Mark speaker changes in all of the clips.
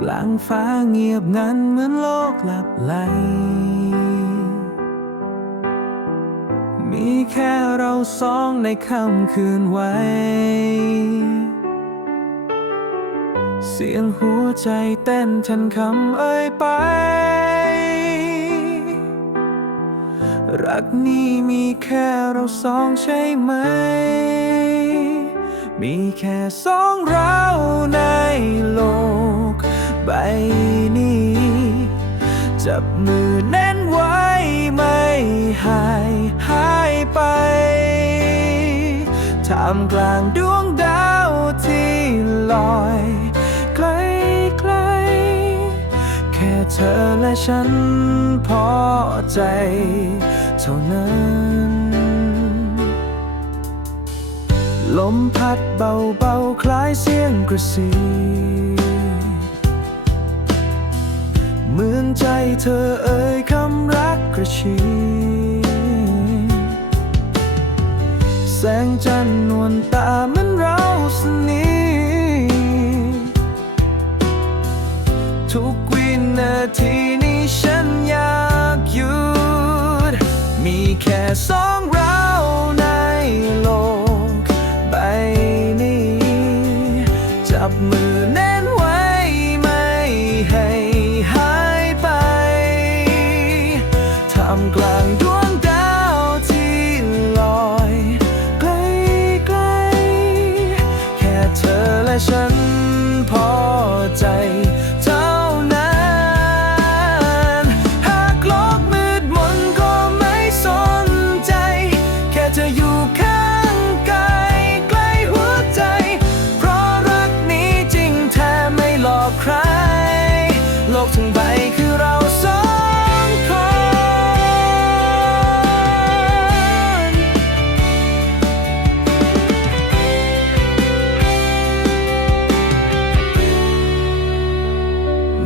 Speaker 1: กลางฟ้าเงียบงันเหมือนโลกหลับไหล มีแค่เราสองในค่ำคืนไว้ เสียงหัวใจเต้นทันคำเอ่ยไป รักนี้มีแค่เราสองใช่ไหม มีแค่สองเราในโลก ใบนี้ จับมือแน่นไว้ไม่หายหายไปท่ามกลางดวงดาวที่ลอย เธอและฉันพอใจ เท่านั้น ลมพัดเบาๆ คล้ายเสียงกระซิบเมืองใจเธอเอ่ยคำรักกระชิบแสงจันทร์ สอง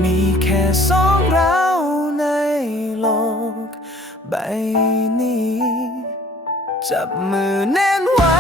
Speaker 1: มีแค่สองเราในโลก ใบนี้ จับมือแน่นไว้